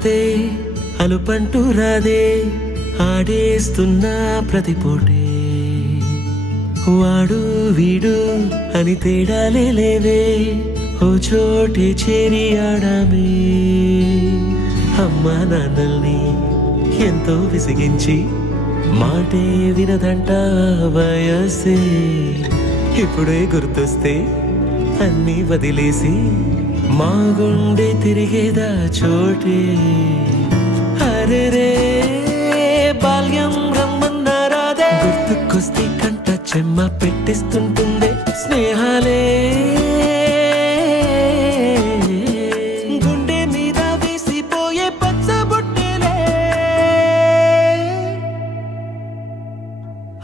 కాదే అలుపంటూ రాదే ఆడేస్తున్నా ప్రతి పూటే వాడు వీడు అని తేడాలే లేవే ఓ చోటే చేరి ఆడామే అమ్మా నాన్నల్ని ఎంతో విసిగించి మాటే వినదంట వయసే ఇప్పుడే గుర్తొస్తే అన్నీ వదిలేసి మా గుండె తిరిగేదా చోటే అరెరే బాల్యం రమ్మన్నారాదే గుర్తుకొస్తే కంట చెమ్మ పెట్టిస్తుంటుందే స్నేహాలే గుండె మీద వేసిపోయే పచ్చబొట్టెలే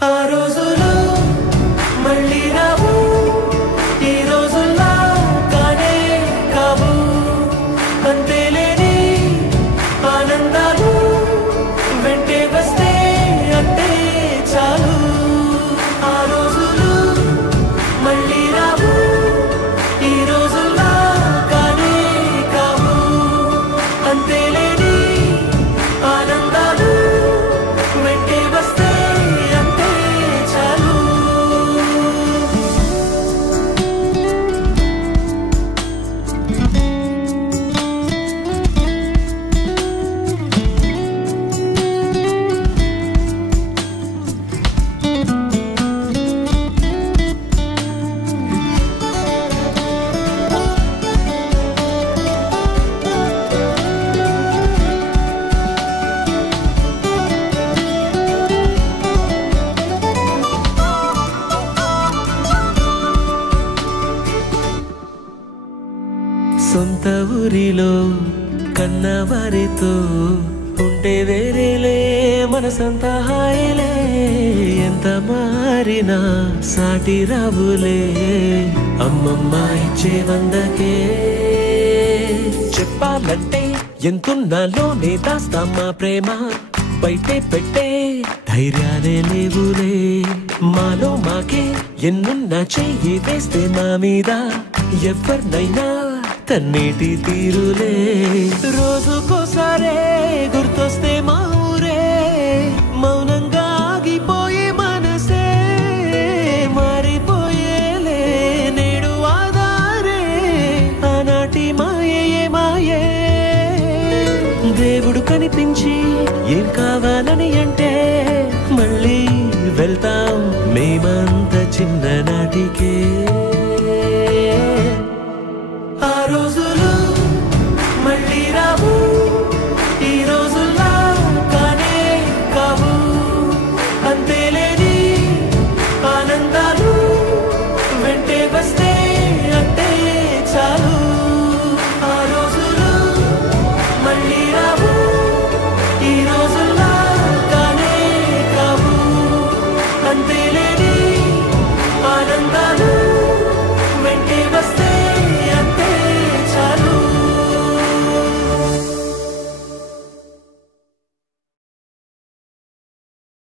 ఆ రోజులు మళ్ళీ రావు ఈ రోజుల్లా కానే కావు అంతేలేని ఆనందాలు వెంటే వస్తే అంటే చాలు ఆ రోజులు మళ్ళీ రావు ఈ రోజుల్లా కానే కావు అంతేలేని ఆనందాలు వెంటే వస్తే అంటే చాలు సొంత ఊరిలో కన్నవారితో ఉంటే వేరేలే మనసంతా హాయిలే ఎంత మారినా సాటి రావులే అమ్మమ్మ ఇచ్చే వందకే చెప్పాలంటే ఎంతున్నాలోనే దాస్తామా ప్రేమ బయటే పెట్టే ధైర్యాలే లేవులే మాలో మాకే ఎన్నున్నా చెయ్యి వేస్తే మా మీద ఎవరినైనా తన్నేటి తీరులే రోజుకోసారే గుర్తొస్తే మా ఊరే మౌనంగా ఆగిపోయే మనసే మారిపోయేలే నేడు ఆధారే ఆనాటి మాయే మాయే దేవుడు కనిపించి ఏం కావాలని అంటే మళ్ళీ వెళ్తాం మేమంత చిన్ననాటికే